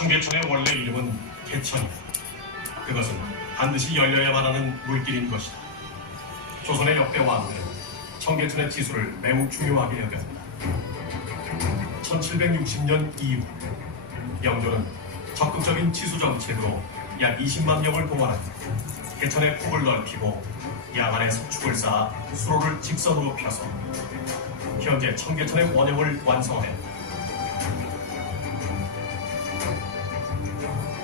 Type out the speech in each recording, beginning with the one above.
청계천의 원래 이름은 개천이다. 그것은 반드시 열려야만 하는 물길인 것이다. 조선의 역대 왕들은 청계천의 지수를 매우 중요하게 여겼다. 1760년 이후 영조는 적극적인 지수 정책으로 약 20만 명을 동원하여 개천의 폭을 넓히고 야간에 석축을 쌓아 수로를 직선으로 펴서 현재 청계천의 원형을 완성하였다.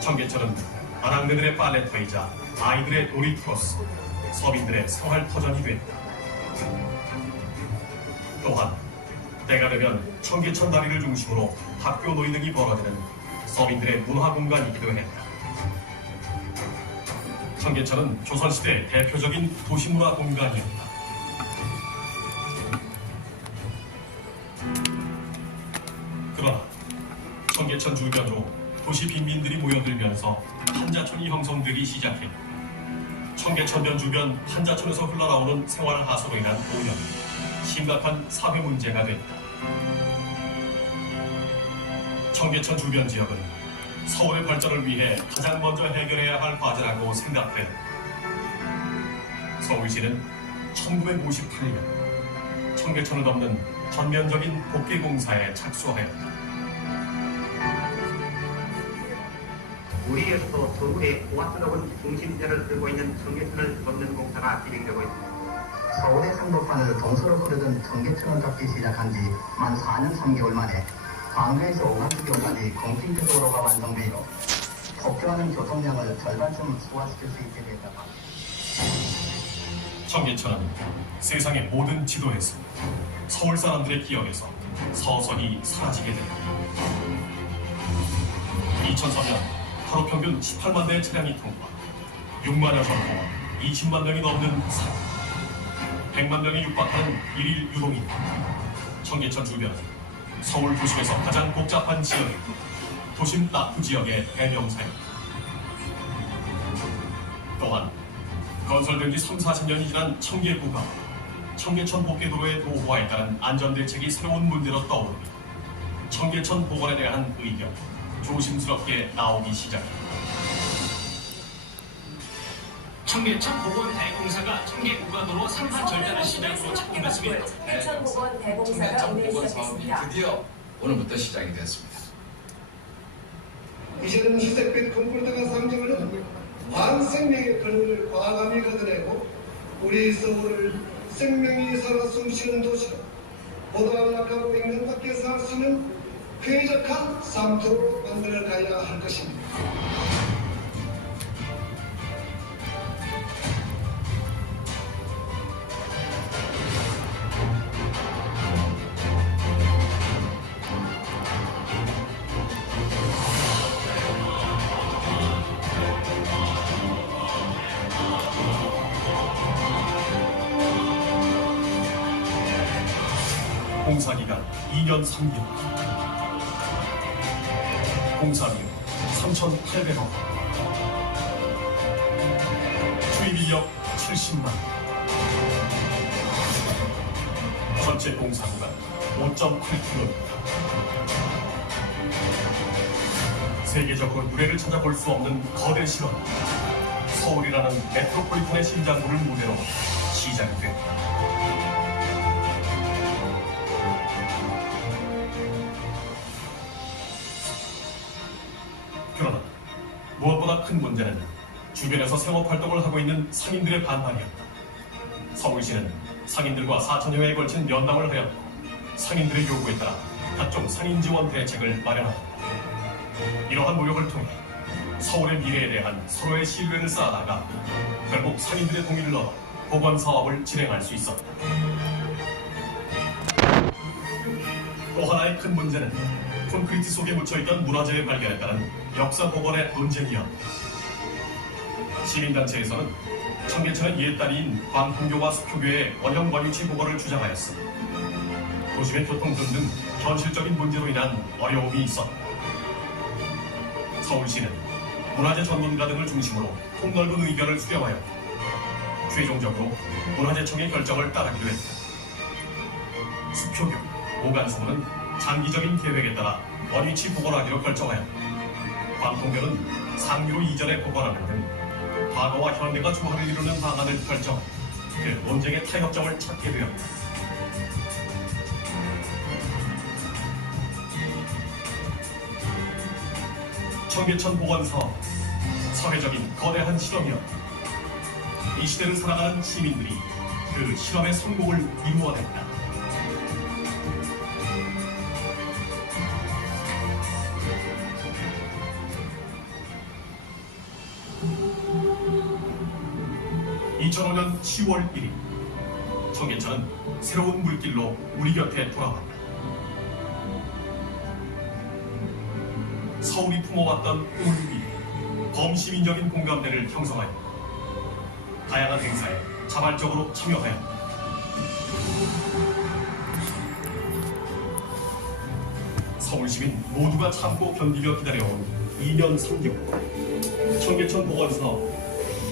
청계천은 아낙네들의 빨래터이자 아이들의 놀이터로서 서민들의 생활터전이 됐다. 또한 때가 되면 청계천 다리를 중심으로 학교 놀이 등이 벌어지는 서민들의 문화공간이기도 했다. 청계천은 조선시대의 대표적인 도시문화 공간이었다. 그러나 청계천 주변으로 도시 빈민들이 모여들면서 한자촌이 형성되기 시작했다. 청계천변 주변 한자촌에서 흘러나오는 생활 하수로 인한 오염, 심각한 사회 문제가 됐다. 청계천 주변 지역은 서울의 발전을 위해 가장 먼저 해결해야 할 과제라고 생각했다. 서울시는 1958년 청계천을 덮는 전면적인 복개 공사에 착수하였다. 우리에서도 서울의 고압스러운 중심지를 들고 있는 청계천을 덮는 공사가 진행되고 있습니다. 서울의 상도판을 동서로 흐르던 청계천을 덮기 시작한 지 만 4년 3개월 만에 광주에서 오강주교까지 콘크리트 도로가 완성되어 폭주하는 교통량을 절반쯤 소화시킬 수 있게 됐다. 청계천은 세상의 모든 지도에서 서울 사람들의 기억에서 서서히 사라지게 된다. 2003년 하루 평균 18만 대의 차량이 통과, 6만여 정도와 20만 명이 넘는 사람, 100만 명이 육박하는 일일 유동인. 청계천 주변은 서울 도심에서 가장 복잡한 지역이고 도심 낙후 지역의 대명사입니다. 또한 건설된 지 3, 40년이 지난 청계구가 청계천 복개도로의 노후화에 따른 안전대책이 새로운 문제로 떠오르며 청계천 복원에 대한 의견 조심스럽게 나오기 시작합니다. 청계천 복원 대공사가 청계구간도로 상판 절단을 시작으로 착공했습니다. 청계천 복원 대공사가 오늘 시작했습니다. 드디어 오늘부터 시작이 됐습니다. 이제는 희색빛 콘크리트가 상징하는 반생명의 근원을 과감히 걷어내고 우리 서울을 생명이 살아 숨쉬는 도시로 보다 안락하고 인간답게 살 수 있는 쾌적한 삶터로 만들어 가야 할 것입니다. 공사기간 2년 3개월, 공사비용 3,800억, 투입인력 70만, 전체 공사구간 5.8km. 세계적으로 유례를 찾아볼 수 없는 거대 실험, 서울이라는 메트로폴리탄의 심장부를 무대로 시작이 됐다. 그러나 무엇보다 큰 문제는 주변에서 생업활동을 하고 있는 상인들의 반발이었다. 서울시는 상인들과 4천여 회에 걸친 면담을 하였고 상인들의 요구에 따라 각종 상인 지원 대책을 마련하였다. 이러한 노력을 통해 서울의 미래에 대한 서로의 신뢰를 쌓아나가 결국 상인들의 동의를 얻어 복원 사업을 진행할 수 있었다. 또 하나의 큰 문제는 콘크리트 속에 묻혀있던 문화재의 발견에 따른 역사 복원의 논쟁이었다. 시민단체에서는 청계천의 옛다리인 광풍교와 수표교의 원형 원위치 복원을 주장하였으나 도심의 교통 등등 현실적인 문제로 인한 어려움이 있었다. 서울시는 문화재 전문가 등을 중심으로 폭넓은 의견을 수렴하여 최종적으로 문화재청의 결정을 따르기로 했다. 수표교, 오간수문은 장기적인 계획에 따라 원위치 복원하기로 결정하였다. 광통교는 상류로 이전에 복원하는 등 과거와 현대가 조화를 이루는 방안을 펼쳐 그 논쟁의 타협점을 찾게 되었다. 청계천 복원사업, 사회적인 거대한 실험이었다. 이 시대를 살아가는 시민들이 그 실험의 성공을 이루어냈다. (2005년 10월 1일) 청계천은 새로운 물길로 우리 곁에 돌아왔다. 서울이 품어왔던 울위, 범시민적인 공감대를 형성하였고 다양한 행사에 자발적으로 참여하였다. 서울시민 모두가 참고 견디며 기다려온 2년 3개월. 청계천 복원사업,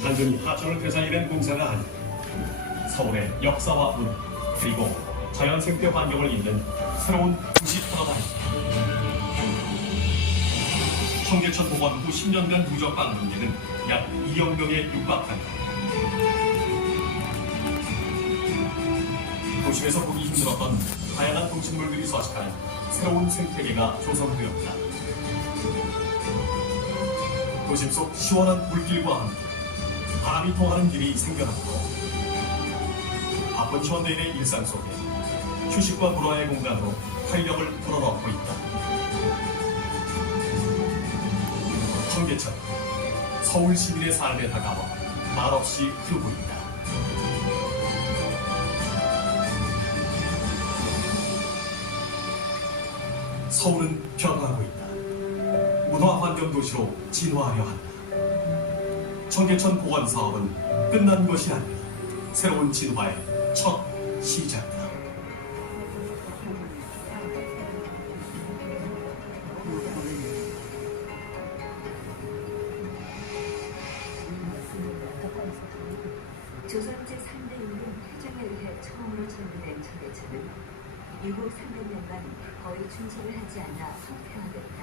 단순히 하천을 되살리는 공사가 아니라 서울의 역사와 문화, 그리고 자연 생태 환경을 잇는 새로운 도시 터널입니다. 청계천 복원 후 10년간 누적 방문객은 약 2억 명에 육박한다. 도심에서 보기 힘들었던 다양한 동식물들이 서식하는 새로운 생태계가 조성되었다. 도심 속 시원한 물길과 함께 바람이 통하는 길이 생겨났고 바쁜 현대인의 일상 속에 휴식과 문화의 공간으로 활력을 불어넣고 있다. 청계천, 서울 시민의 삶에 다가와 말없이 흐르고 있다. 서울은 변화하고 있다. 문화 환경 도시로 진화하려 한다. 청계천 복원 사업은 끝난 것이 아니라 새로운 진화의 첫 시작이다. 조선 제3대 인민 회정에 의해 처음으로 정비된 청계천은 유국 300년간 거의 준설을 하지 않아 성폐화됐다.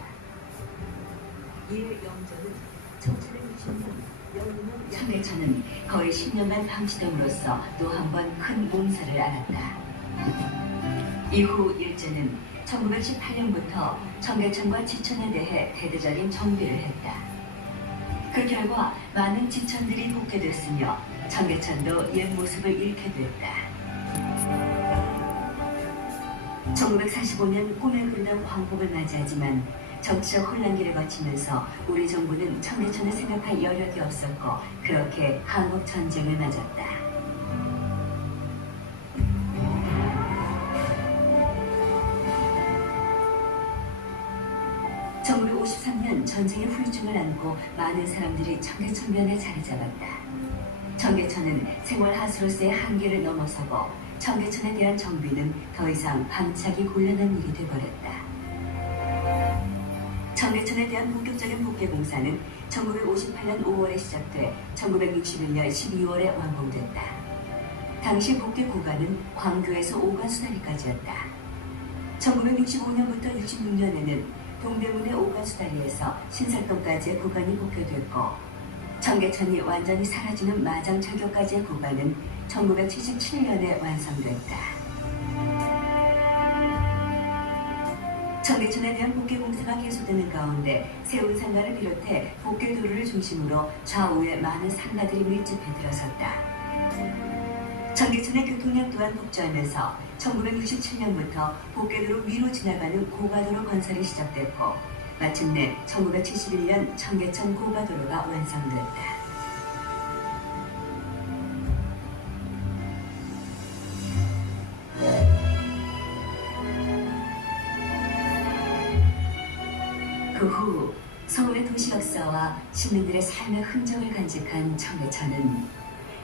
이에 영조는 1760년 청계천은 거의 10년간 방치됨으로써 또 한 번 큰 몸살을 앓았다. 이후 일제는 1918년부터 청계천과 지천에 대해 대대적인 정비를 했다. 그 결과 많은 지천들이 복개됐으며 청계천도 옛 모습을 잃게 됐다. 1945년 꿈에 그리던 광복을 맞이하지만 정치적 혼란기를 거치면서 우리 정부는 청계천을 생각할 여력이 없었고 그렇게 한국 전쟁을 맞았다. (1953년) 전쟁의 후유증을 안고 많은 사람들이 청계천변에 자리 잡았다. 청계천은 생활 하수로서의 한계를 넘어서고 청계천에 대한 정비는 더 이상 방치하기 곤란한 일이 되어버렸다. 청계천에 대한 본격적인 복개 공사는 1958년 5월에 시작돼 1961년 12월에 완공됐다. 당시 복개 구간은 광교에서 오간수다리까지였다. 1965년부터 66년에는 동대문의 오간수다리에서 신살동까지의 구간이 복개됐고 청계천이 완전히 사라지는 마장철교까지의 구간은 1977년에 완성됐다. 청계천에 대한 복개 공사가 계속되는 가운데 세운상가를 비롯해 복개도로를 중심으로 좌우에 많은 상가들이 밀집해 들어섰다. 청계천의 교통량 또한 폭주하면서 1967년부터 복개도로 위로 지나가는 고가도로 건설이 시작됐고 마침내 1971년 청계천 고가도로가 완성됐다. 그 후 서울의 도시 역사와 시민들의 삶의 흔적을 간직한 청계천은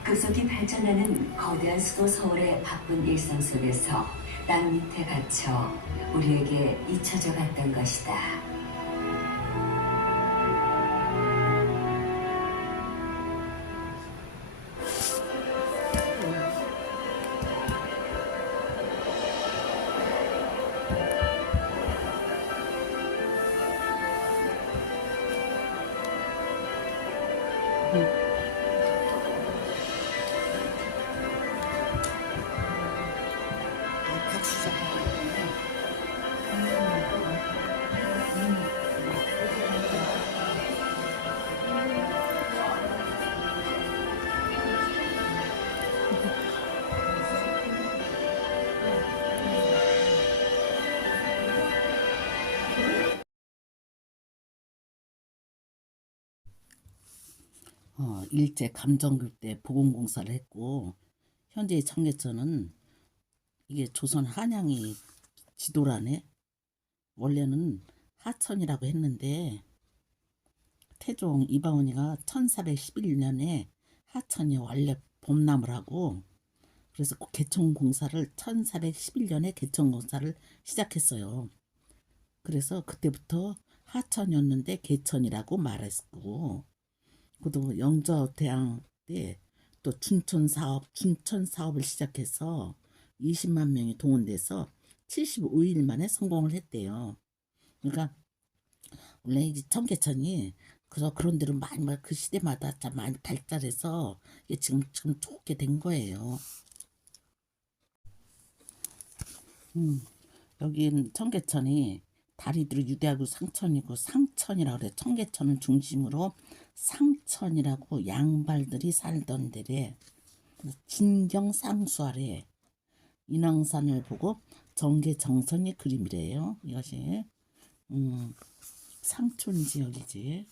급속히 발전하는 거대한 수도 서울의 바쁜 일상 속에서 땅 밑에 갇혀 우리에게 잊혀져 갔던 것이다. 일제 감정교 때 보건공사를 했고 현재 청계천은 이게 조선 한양이 지도라네. 원래는 하천이라고 했는데 태종 이방원이가 1411년에 하천이 원래 봄나무라고 그래서 개천공사를 1411년에 개천공사를 시작했어요. 그래서 그때부터 하천이었는데 개천이라고 말했고 그도 영조대왕 때 또 춘천 사업을 시작해서 20만 명이 동원돼서 75일 만에 성공을 했대요. 그러니까 원래 이 청계천이 그런 데로 많이 그 시대마다 참 많이 발달해서 이게 지금 좋게 된 거예요. 여긴 청계천이 다리들이 유대하고 상천이고 상천이라고 그래. 청계천을 중심으로 상천이라고 양발들이 살던 데래. 진경 쌍수하래. 인왕산을 보고 정계정선의 그림이래요. 이것이 상촌 지역이지.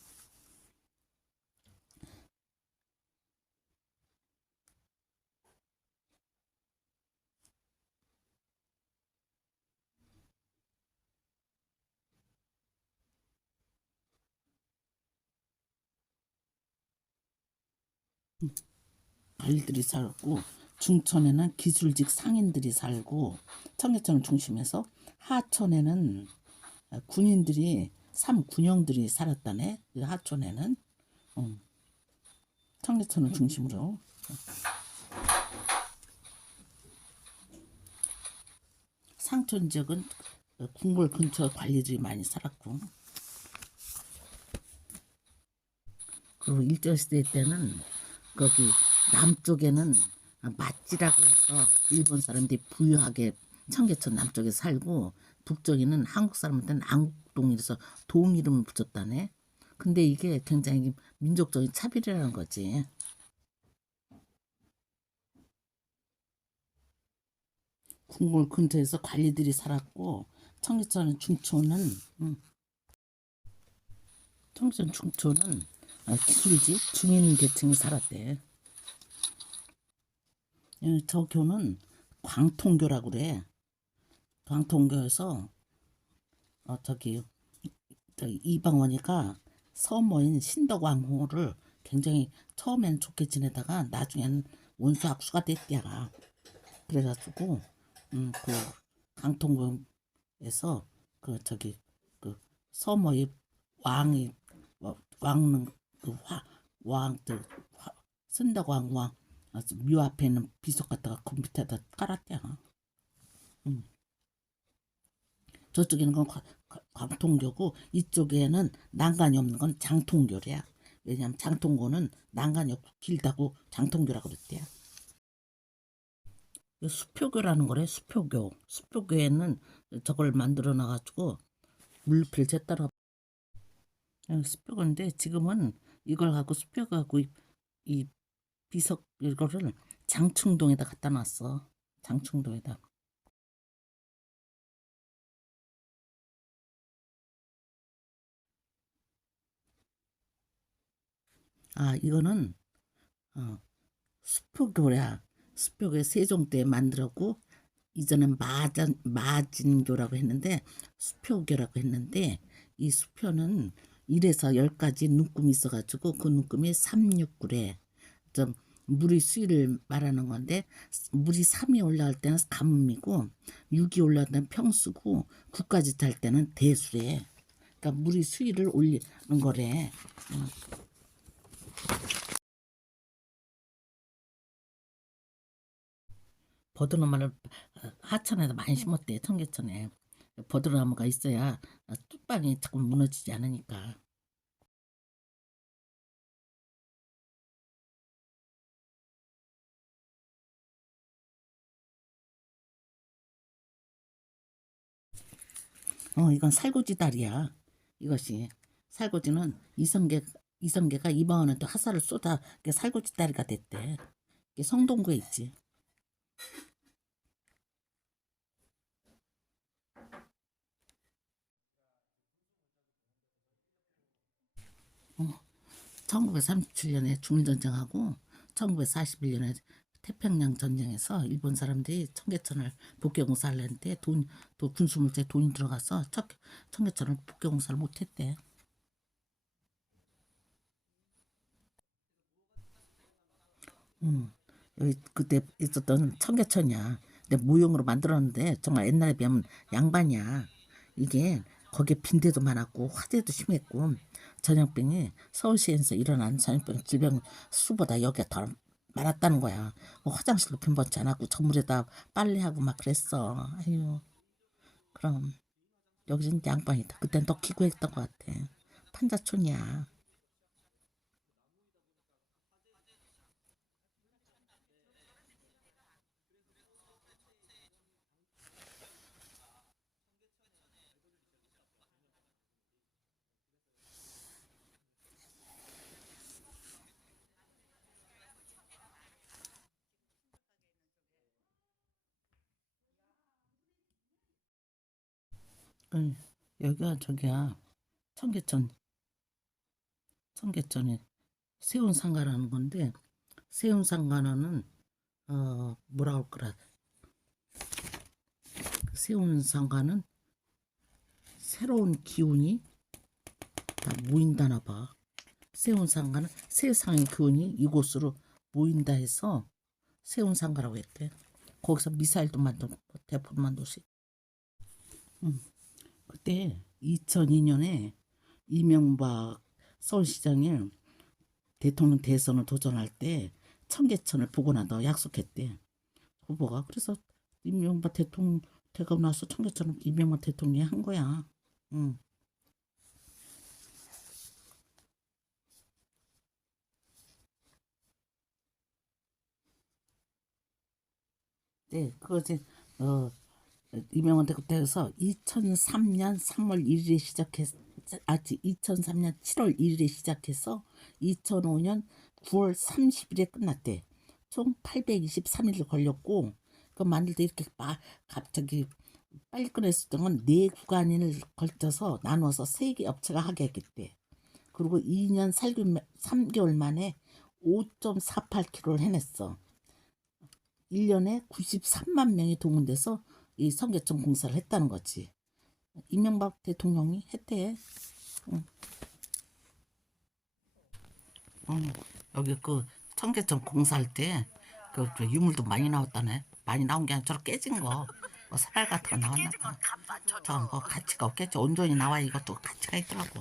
관리들이 살고 중천에는 기술직 상인들이 살고 청계천을 중심해서 하천에는 군인들이 군영들이 살았다네. 그 하천에는 청계천을 중심으로 상촌 지역은 궁궐 근처 관리들이 많이 살았고 그리고 일제시대 때는 거기 남쪽에는 맛지라고 해서 일본 사람들이 부유하게 청계천 남쪽에 살고 북쪽에는 한국 사람한테는 안국동이라서 동 이름을 붙였다네. 근데 이게 굉장히 민족적인 차별이라는 거지. 궁궐 근처에서 관리들이 살았고 청계천 중촌은 기술직 중인 계층이 살았대. 저 교는 광통교라고 그래. 광통교에서 저기 이방원이가 서모인 신덕왕후를 굉장히 처음에는 좋게 지내다가 나중에는 원수 악수가 됐대야. 그래가지고 그 강통교에서 그 서모의 왕이 왕릉 왕들 신덕왕 왕 묘 앞에 있는 비석 갖다가 그 밑에다 깔았대요. 저쪽에는 건 광통교고 이쪽에는 난간이 없는 건 장통교래야. 왜냐하면 장통교는 난간이 없고 길다고 장통교라고 그랬대요. 수표교라는 거래. 수표교에는 저걸 만들어 놔가지고 물필 쟀다가 수표교인데 지금은 이걸 갖고 수표가고 이 비석 이거를 장충동에다 갖다 놨어. 장충동에다. 이거는 수표교야. 수표교 세종 때 만들었고 이전엔 마진교라고 했는데 수표교라고 했는데 이 수표는 1에서 10가지 눈금이 있어가지고 그 눈금이 369래. 좀 물의 수위를 말하는 건데 물이 3이 올라갈 때는 가뭄이고 6이 올라갈 때는 평수고 9까지 찰 때는 대수래. 그러니까 물의 수위를 올리는 거래. 버드나무를 하천에다 많이 심었대. 청계천에 버드나무가 있어야 뚝방이 자꾸 무너지지 않으니까. 이건 살구지 다리야. 이것이 살구지는 이성계가 이방원한테 화살을 쏟아 살구지 다리가 됐대. 이게 성동구에 있지. 1937년에 중일전쟁하고 1941년에 태평양 전쟁에서 일본 사람들이 청계천을 복개공사를 했는데 또 군수물자에 돈이 들어가서 청계천을 복개공사를 못했대. 여기 그때 있었던 청계천이야. 근데 무용으로 만들었는데 정말 옛날에 비하면 양반이야. 이게 거기에 빈대도 많았고 화재도 심했고 전염병이 서울시에서 일어난 전염병 질병 수보다 여기가 더 많았다는 거야. 화장실도 빈번치 않았고 전물에다 빨래하고 막 그랬어. 아유, 그럼 여기는 양반이다. 그땐 더 기구했던 것 같아. 판자촌이야. 여기가 저기야 청계천에 세운상가라는 건데 세운상가는 뭐라 할 거라. 세운상가는 새로운 기운이 다 모인다나 봐. 세운상가는 세상의 기운이 이곳으로 모인다 해서 세운상가라고 했대. 거기서 미사일도 만들고 대포도 만들지. 그때 2002년에 이명박 서울시장이 대통령 대선을 도전할 때 청계천을 복원한다고 약속했대. 후보가. 그래서 이명박 대통령 되고 나서 청계천을 이명박 대통령이 한 거야. 네, 그거지. 이명박 대통령에서 2003년 3월 1일에 시작해서 2003년 7월 1일에 시작해서 2005년 9월 30일에 끝났대. 총 823일 걸렸고 그 만들 때 이렇게 갑자기 빨리 끝냈었던 건 4구간을 걸쳐서 나눠서 3개 업체가 하게 했대. 그리고 2년 3개월 만에 5.48km를 해냈어. 1년에 93만 명이 동원돼서 이 청계천 공사를 했다는 거지. 이명박 대통령이 했대. 여기 그 청계천 공사할 때 그 유물도 많이 나왔다네. 많이 나온 게 아니라 저렇게 깨진 거. 뭐 사발 같은 거 나왔나 봐. 저뭐 가치가 없겠지. 온전히 나와 이것도 가치가 있더라고.